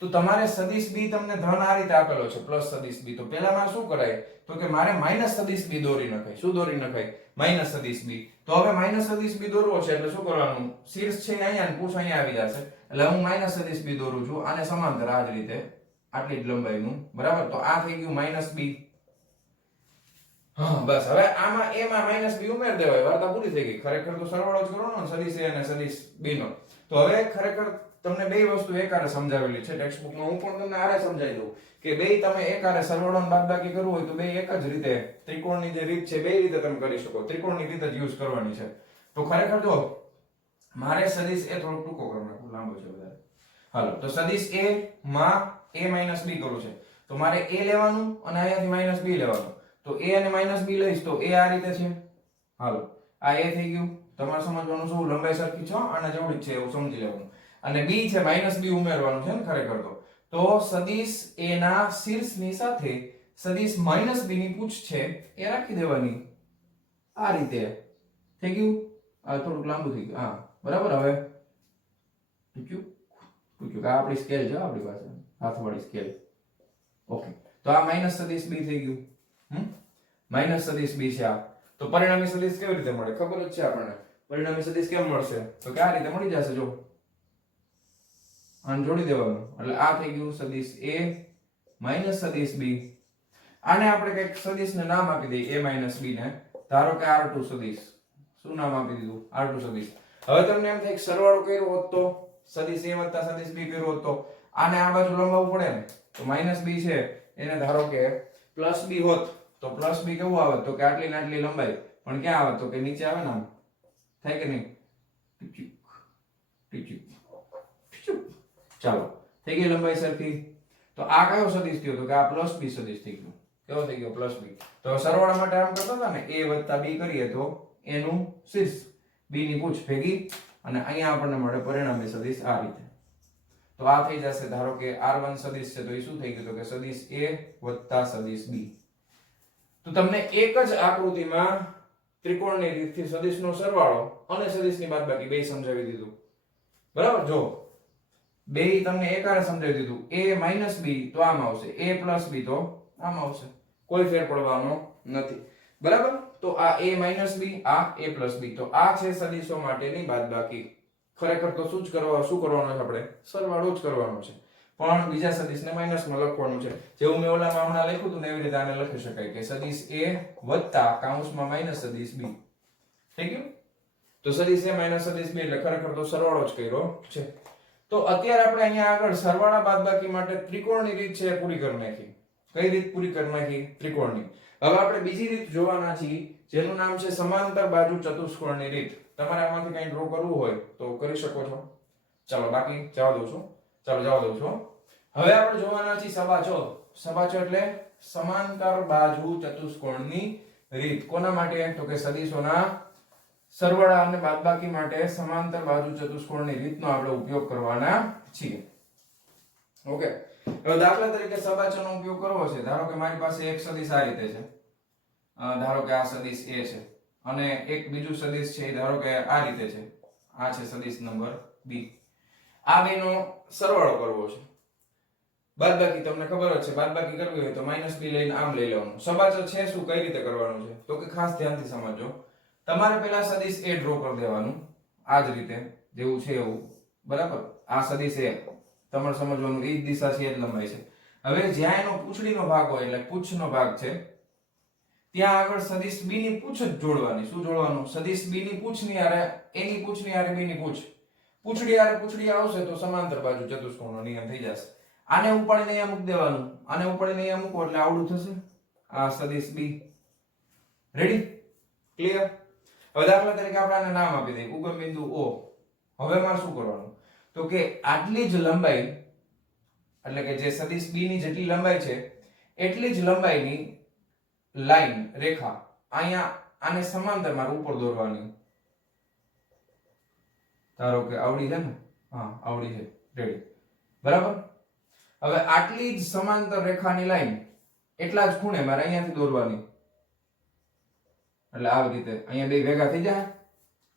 તો તમારે સદિશ b તમને ધન આ રીતે આપેલો છે પ્લસ સદિશ b. તો પહેલા મારે શું કરાય? તો કે મારે માઈનસ સદિશ b દોરી નખાય. શું દોરી નખાય? માઈનસ સદિશ b. તો હવે માઈનસ સદિશ b દોરવો છે એટલે શું કરવાનું? શીર્ષ છે અહીંયા અને પૂછ અહીંયા આવી જશે. એટલે હું માઈનસ સદિશ b દોરું છું આને સમાંતર આ જ રીતે આટલી જ લંબાઈનું બરાબર. તો આ થઈ ગયું -b. હા બસ. હવે આમાં a માં -b ઉમેર દેવાય. વાર્તા પૂરી થઈ ગઈ. ખરેખર તો સરવાળો જ કરવાનો સદિશ a અને સદિશ b નો. તો હવે ખરેખર તમને બે વસ્તુ એકારે સમજાવેલી છે ટેક્સ્ટ બુકમાં. હું પણ તમને આરે સમજાવી દઉં કે બે તમે એકારે સરવાળો અને બાદબાકી કરવું હોય તો બે એક જ રીતે ત્રિકોણની જે રીત છે બે રીતે તમે કરી શકો. ત્રિકોણની રીત જ યુઝ કરવાની છે. તો ખરેખર જો મારે સદિશ a થોડો ટૂંકો કરી નાખું, લાંબો છે વધારે. હાલો તો સદિશ a માં a - b કરવું છે તો મારે a લેવાનું અને અહીંયાથી -b લેવાનું. તો a અને -b લઈશ તો a આ રીતે છે. હાલો આ a થઈ ગયું. તમારે સમજવાનું શું લંબાઈ સરખી છે આના જેવડી જ છે એવું સમજી લેવાનું. અને b છે -b ઉમેરવાનું છે ને ખરેખર તો સદિશ a ના શીર્ષની સાથે સદિશ -b ની પૂછ છે એ રાખી દેવાની આ રીતે. થઈ ગયું? આ થોડુંક લાંબુ થઈ ગયું. હા બરાબર. હવે કે આ આપણી સ્કેલ છે આપણી પાસે હાથવાળી સ્કેલ. ઓકે, તો આ માઈનસ સદિશ b થઈ ગયું. માઈનસ સદિશ b છે આ. તો પરિણામી સદિશ કેવી રીતે મળે ખબર જ છે આપણને. પરિણામી સદિશ કેમ મળશે તો કે આ રીતે મળી જશે. જો આને જોડી દેવાનું એટલે આ થઈ ગયું સદિશ a માઈનસ સદિશ b. આને આપણે કઈક સદિશને નામ આપી દઈએ a માઈનસ b ને. ધારો કે r2 સદિશ. શું નામ આપી દીધું? r2 સદિશ. હવે તમને એમ થાય કે સરવાળો કર્યો હોત તો સદિશ a વત્તા સદિશ b કર્યો હોત તો આને આ બાજુ લંબાવવું પડે ને. તો માઈનસ b છે એને ધારો કે પ્લસ b હોત તો પ્લસ b કેવું આવે તો કે આટલી ને આટલી લંબાઈ. પણ ક્યાં આવે તો કે નીચે આવે ને આમ. થાય કે નહીં? ચાલો થઈ ગઈ લંબાઈ સરખી. તો આ કયો સદિશ થયો તો કે આ પ્લસ b સદિશ થઈ ગયો. કેવો થઈ ગયો? Plus b. તો સરવાળા માટે આમ કરતા હતા ને a વત્તા b કરીએ તો a નું શીર્ષ b ની પૂછ ભેગી અને અહીંયા આપણને મળે પરિણામી સદિશ આ રીતે. તો આ થઈ જશે ધારો કે r1 સદિશ છે તો એ શું થઈ ગયું તો કે સદિશ a વત્તા સદિશ b. તો તમને એક જ આકૃતિમાં ત્રિકોણની રીતથી સદિશનો સરવાળો અને સદિશની બાદબાકી બે સમજાવી દીધું. બરાબર? જો બે તમને એકારે સમજાવી દીધું. a માઈનસ b તો આમ આવશે, a પ્લસ b તો આમ આવશે. કોઈ ફેર પડવાનો નથી. બરાબર? તો આ a માઈનસ b આ a પ્લસ b. તો આ છે સદિશો માટેની બાદબાકી. ખરેખર તો શું કરવાનું છે આપણે? સરવાળો જ કરવાનો છે. પણ બીજા સદિશને માઈનસમાં લખવાનું છે. જેવું મેં ઓલામાં હમણાં લખ્યું હતું ને એવી રીતે આને લખી શકાય કે સદિશ a વત્તા કૌંસમાં માઈનસ સદિશ b. થઈ ગયું? તો સદિશ a માઈનસ સદિશ b એટલે ખરેખર તો સરવાળો જ કર્યો છે. તો અત્યારે આપણે અહીંયા આગળ સરવાળા બાદબાકી માટે ત્રિકોણની રીત છે પૂરી કરી નાખી. કઈ રીત પૂરી કરી નાખી? ત્રિકોણની. હવે આપણે બીજી રીત જોવાના છીએ જેનું નામ છે સમાંતર બાજુ ચતુષ્કોણની રીત. તમારે આમાંથી કંઈ ડ્રો કરવું હોય તો કરી શકો છો. ચાલો બાકી જવા દઉં છું. હવે આપણે જોવાના છીએ સબાચો. સબાચો એટલે સમાંતર બાજુ ચતુષ્કોણની રીત. કોના માટે? તો કે સદિશોના સરવાળા અને બાદબાકી માટે સમાંતર બાજુ ચતુષ્કોણની રીતનો આપણે ઉપયોગ કરવાના છીએ. ઓકે, હવે દાખલા તરીકે સબાચોનો ઉપયોગ કરવો છે. ધારો કે મારી પાસે એક સદિશ આ રીતે છે. ધારો કે આ સદિશ a છે અને એક બીજું સદિશ છે ધારો કે આ રીતે છે. આ છે સદિશ નંબર b. આ બેનો સરવાળો કરવો છે. બાદબાકી તમને ખબર જ છે, બાદબાકી કરવી હોય તો માઈનસ b લઈને આમ લઈ લેવાનું. સબાચો છે શું, કઈ રીતે કરવાનું છે તો કે ખાસ ધ્યાનથી સમજો. તમારે પહેલા સદિશ a ડ્રો કરી દેવાનું આ જ રીતે જેવું છે એવું. બરાબર? આ સદિશ a તમારે સમજવાનું એ જ દિશા છે એ જ લંબાઈ છે. હવે જ્યાં એનો પૂંછડીનો ભાગ હોય એટલે પૂંછનો ભાગ છે ત્યાં આગળ સદિશ b ની પૂંછ જ જોડવાની. શું જોડવાનું? સદિશ b ની પૂંછની હારે a ની પૂંછની હારે b ની પૂંછ. પૂંછડી હારે પૂંછડી આવશે તો સમાંતર બાજુ ચતુષ્કોણનો નિયમ થઈ જશે. આને ઉપાડીને અહીંયા મૂકી દેવાનું. આને ઉપાડીને અહીંયા મૂકો એટલે આવડું થશે. આ સદિશ b. રેડી? ક્લિયર? હવે દાખલા તરીકે આપણે આને નામ આપી દઈએ ઉગમ બિંદુ o. હવે મારે શું કરવાનું તો કે આટલી જ લંબાઈ એટલે કે જે સદિશ b ની જેટલી લંબાઈ છે એટલી જ લંબાઈની લાઈન રેખા અહીંયા આને સમાંતર મારે ઉપર દોરવાની. ધારો કે આવડી છે ને? હા આવડી છે. રેડી? બરાબર? હવે આટલી જ સમાંતર રેખાની લાઈન એટલા જ ખૂણે મારે અહીંયાથી દોરવાની. એટલે આવી રીતે અહીંયા બે ભેગા થઈ જાય.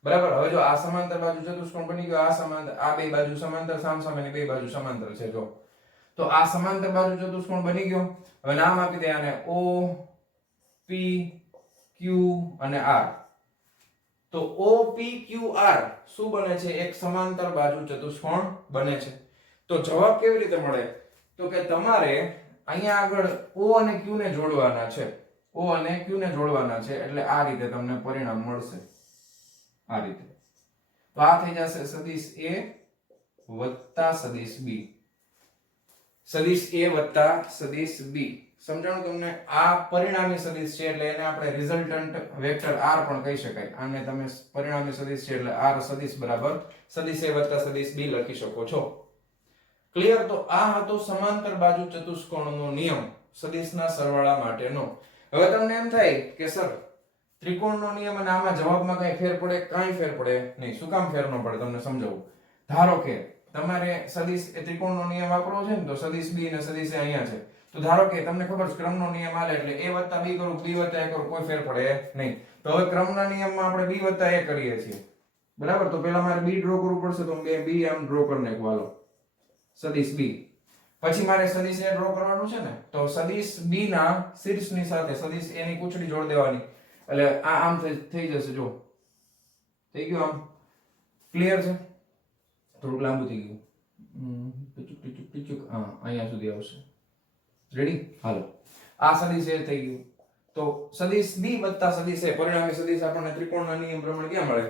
બરાબર? હવે જો આ સમાંતર બાજુ ચતુષ્કોણ બની ગયો. આ સમાંતર, આ બે બાજુ સમાંતર, સામસામેની બે બાજુ સમાંતર છે. જો તો આ સમાંતર બાજુ ચતુષ્કોણ બની ગયો. હવે નામ આપી દે આને O P Q અને R. તો O P Q R શું બને છે? એક સમાંતર બાજુ ચતુષ્કોણ બને છે. તો જવાબ કેવી રીતે મળે તો કે તમારે અહીંયા આગળ O અને Q ને જોડવાના છે. O અને Q ને જોડવાના છે એટલે આ રીતે તમને પરિણામ મળશે. આ રીતે. તો આ થઈ જશે સદિશ a વત્તા સદિશ b. સદિશ a વત્તા સદિશ b. સમજાણું તમને? આ પરિણામી સદિશ છે એટલે એને આપણે રિઝલ્ટન્ટ વેક્ટર r પણ કહી શકાય. આને તમે પરિણામી સદિશ છે એટલે r સદિશ બરાબર સદિશ a વત્તા સદિશ b લખી શકો છો. ક્લિયર? તો આ હતો સમાંતર બાજુ ચતુષ્કોણનો નિયમ સદિશના સરવાળા માટેનો. હવે તમને એમ થાય કે સર ત્રિકોણનો નિયમ અને આમાં જવાબમાં કઈ ફેર પડે? કાંઈ ફેર પડે નહીં. શું કામ ફેર ન પડે તમને સમજાવું. ધારો કે તમારે સદિશ એ ત્રિકોણનો નિયમ વાપરવો છે ને તો સદિશ b અને સદિશ a અહીંયા છે. તો ધારો કે તમને ખબર છે ક્રમનો નિયમ હાલે એટલે a વત્તા b કરું, b વત્તા a કરું, કોઈ ફેર પડે નહીં. તો હવે ક્રમના નિયમમાં આપણે b વત્તા a કરીએ છીએ. બરાબર? તો પહેલા મારે b ડ્રો કરવું પડશે તો બે b આમ ડ્રો કરી નાખું. હાલો સદિશ બી. પછી મારે સદિશ એ ડ્રો કરવાનું છે ને, તો સદિશ બી ના શીર્ષની સાથે સદિશ એ ની પૂંછડી જોડી દેવાની, એટલે આ આમ થઈ જશે. જો થઈ ગયું. આમ ક્લિયર છે? થોડુંક લાંબુ થઈ ગયું. હા, અહીંયા સુધી આવશે. રેડી? હાલો, આ સદિશ એ થઈ ગયું. તો સદિશ બી વત્તા સદિશ એ, પરિણામી સદિશ આપણને ત્રિકોણના નિયમ પ્રમાણે ક્યાં મળે?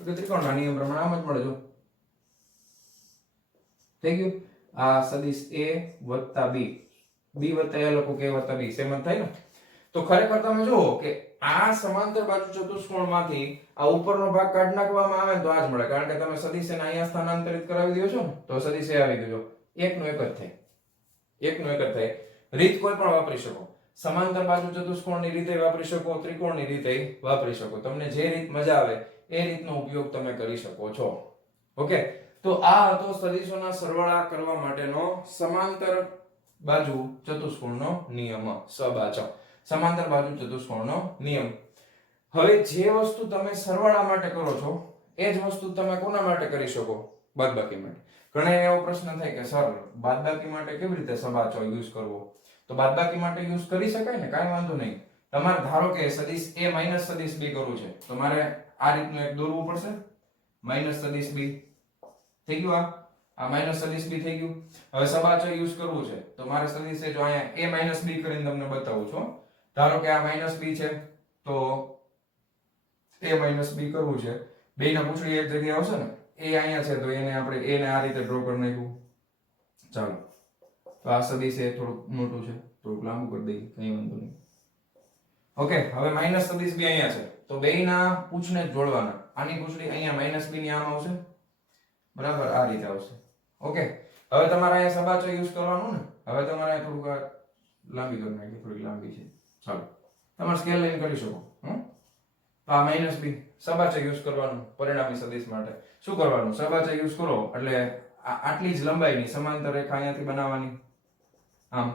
તો કે ત્રિકોણના નિયમ પ્રમાણે આમ જ મળે. જો થઈ ગયું. આ સદિશ a વત્તા b, b વત્તા a લખો, k વત્તા b, સેમ જ થાય ને? તો ખરેખર તમે જુઓ કે આ સમાંતર બાજુ ચતુષ્કોણમાંથી આ ઉપરનો ભાગ કાઢી નાખવામાં આવે તો આ જ મળે, કારણ કે તમે સદિશ ને અહીંયા સ્થાનાંતરિત કરાવી દો છો ને, તો સદિશ એ આવી ગયો. એકનો એક જ થાય, એકનો એક જ થાય. રીત કોઈ પણ વાપરી શકો, સમાંતર બાજુ ચતુષ્કોણની રીતે વાપરી શકો, ત્રિકોણની રીતે વાપરી શકો. તમને જે રીત મજા આવે એ રીતનો ઉપયોગ તમે કરી શકો છો. ઓકે, તો આ હતો સદિશોના સરવાળા કરવા માટેનો સમાંતર બાજુ ચતુષ્કોણનો નિયમ. સબાચ સમાંતર બાજુ ચતુષ્કોણનો નિયમ. હવે જે વસ્તુ તમે સરવાળા માટે કરો છો એ જ વસ્તુ તમે કોના માટે કરી શકો? બાદબાકી માટે. ઘણા એવો પ્રશ્ન થાય કે સર બાદબાકી માટે કેવી રીતે સબાચો યુઝ કરવો? તો બાદબાકી માટે યુઝ કરી શકાય ને, કાંઈ વાંધો નહીં. તમારે ધારો કે સદિશ a માઈનસ સદિશ b કરવું છે, તો મારે આ રીતનું એક દોરવું પડશે, માઈનસ સદિશ b. થઈ ગયું. આ માઈનસ સદિશ b થઈ ગયું. હવે સબાચો યુઝ કરવું છે તો મારે સદિશ જો અહીંયા a માઈનસ b કરીને તમને બતાવું છું. ધારો કે આ માઈનસ b છે તો a માઈનસ b કરવું છે, બેયના પૂંછડી એક જગ્યાએ આવશે ને, a અહીંયા છે તો એને આપણે a ને આ રીતે ડ્રો કરી નાખ્યું. ચાલો, તો આ સદિશ એ થોડુંક મોટું છે, થોડુંક લાંબુ કરી દઈએ, કઈ વાંધો નહીં. ઓકે, હવે માઈનસ સદિશ b અહીંયા છે તો બેયના પૂંછને જ જોડવાના. આની પૂંછડી અહીંયા માઈનસ b ની આમ આવશે, બરાબર? આ રીતે આવશે. ઓકે, હવે તમારે અહીંયા સબાચો યુઝ કરવાનું ને. હવે તમારે થોડુંક લાંબી કરી નાખી, થોડી લાંબી છે. ચાલો, તમારે સ્કેલ લઈને કરી શકો. તો આ માઈનસ b સબાચો યુઝ કરવાનું પરિણામી સદિશ માટે. શું કરવાનું? સબાચો યુઝ કરો એટલે આટલી જ લંબાઈની સમાંતર રેખા અહીંયાથી બનાવવાની, આમ,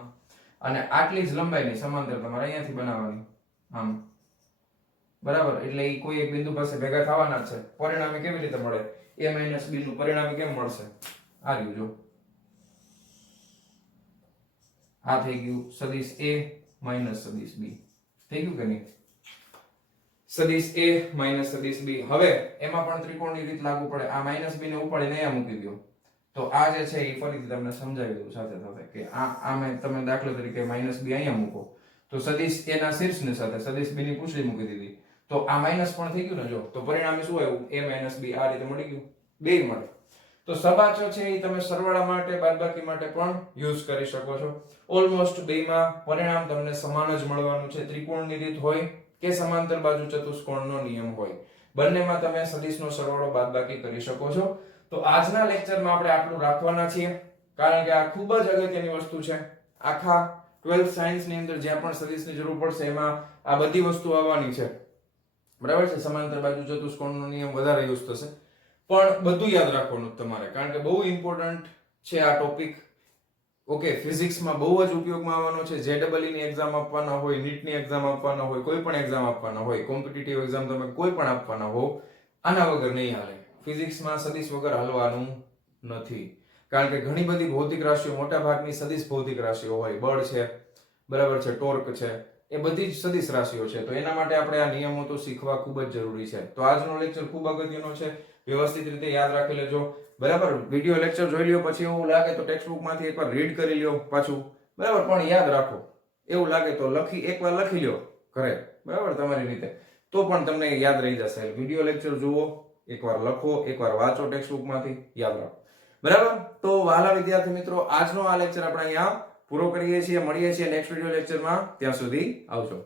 અને આટલી જ લંબાઈની સમાંતર તમારે અહીંયાથી બનાવવાની, આમ, બરાબર? એટલે એ કોઈ એક બિંદુ પાસે ભેગા થવાના જ છે. પરિણામી કેવી રીતે મળે? a માઈનસ b નું પરિણામી કેમ મળશે? આ રહ્યું. જો આ થઈ ગયું સદિશ a માઈનસ સદિશ b. થઈ ગયું કે નહીં? સદિશ a માઈનસ સદિશ b. હવે એમાં પણ ત્રિકોણની રીત લાગુ પડે. આ માઈનસ b ને ઉપાડીને અહીંયા મૂકી દો તો આ જે છે એ ફરીથી તમને સમજાવી દઉં સાથે સાથે કે આમે તમે દાખલા તરીકે માઈનસ b અહીંયા મૂકો તો સદિશ a ના શીર્ષની સાથે સદિશ b ની પૂંછડી મૂકી દીધી તો આ માઈનસ પણ થઈ ગયું ને. જો તો પરિણામી શું આવ્યું? a minus b. આ રીતે મળી ગયું, બે મળે. તો સબાચો છે એ તમે સરવાળા માટે બાદબાકી માટે પણ યુઝ કરી શકો છો. ઓલમોસ્ટ બેમાં પરિણામ તમને સમાન જ મળવાનું છે. ત્રિકોણની રીત હોય કે સમાંતર બાજુ ચતુષ્કોણનો નિયમ હોય, બંનેમાં તમે સદિશનો સરવાળો બાદબાકી કરી શકો છો. તો આજના લેક્ચરમાં આપણે આટલું રાખવાના છીએ, કારણ કે આ ખૂબ જ અગત્યની વસ્તુ છે. આખા 12th સાયન્સ ની અંદર જ્યાં પણ સદિશની જરૂર પડશે એમાં આ બધી વસ્તુ આવવાની છે, બરાબર છે? સમાંતર બાજુ ચતુષ્કોણનો નિયમ વધારે યુઝ થશે, પણ બધું યાદ રાખવાનું તમારે, કારણ કે બહુ ઇમ્પોર્ટન્ટ છે આ ટોપિક. ઓકે, ફિઝિક્સમાં બહુ જ ઉપયોગમાં આવવાનો છે. JEE ની એક્ઝામ આપવાના હોય, નીટ ની એક્ઝામ આપવાના હોય, કોઈ પણ એક્ઝામ આપવાના હોય, કોમ્પિટિટિવ એક્ઝામ તમે કોઈ પણ આપવાના હો, આના વગર નહીં હાલે. ફિઝિક્સમાં સદિશ વગર હાલવાનું નથી, કારણ કે ઘણી બધી ભૌતિક રાશિઓ, મોટા ભાગની સદિશ ભૌતિક રાશિઓ હોય. બળ છે, બરાબર છે, ટોર્ક છે, એ બધી જ સદિશ રાશિઓ છે. તો એના માટે આપણે આ નિયમો તો શીખવા ખૂબ જ જરૂરી છે. તો આજનો લેક્ચર ખૂબ અગત્યનો છે, વ્યવસ્થિત રીતે યાદ રાખી લેજો, બરાબર? વિડિયો લેક્ચર જોઈ લ્યો, પછી એવું લાગે તો ટેક્સ્ટ બુકમાંથી એકવાર રીડ કરી લ્યો પાછું, બરાબર? પણ યાદ રાખો, એવું લાગે તો એકવાર લખી લ્યો ઘરે, બરાબર? તમારી રીતે, તો પણ તમને યાદ રહી જશે. વિડિયો લેક્ચર જુઓ, એકવાર લખો, એકવાર વાંચો ટેક્સ્ટ બુકમાંથી, યાદ રાખો, બરાબર? તો વહાલા વિદ્યાર્થી મિત્રો, આજનો આ લેક્ચર આપણે અહીંયા પૂરો કરીએ છીએ. મળીએ છીએ નેક્સ્ટ વિડિયો લેક્ચરમાં. ત્યાં સુધી આવજો.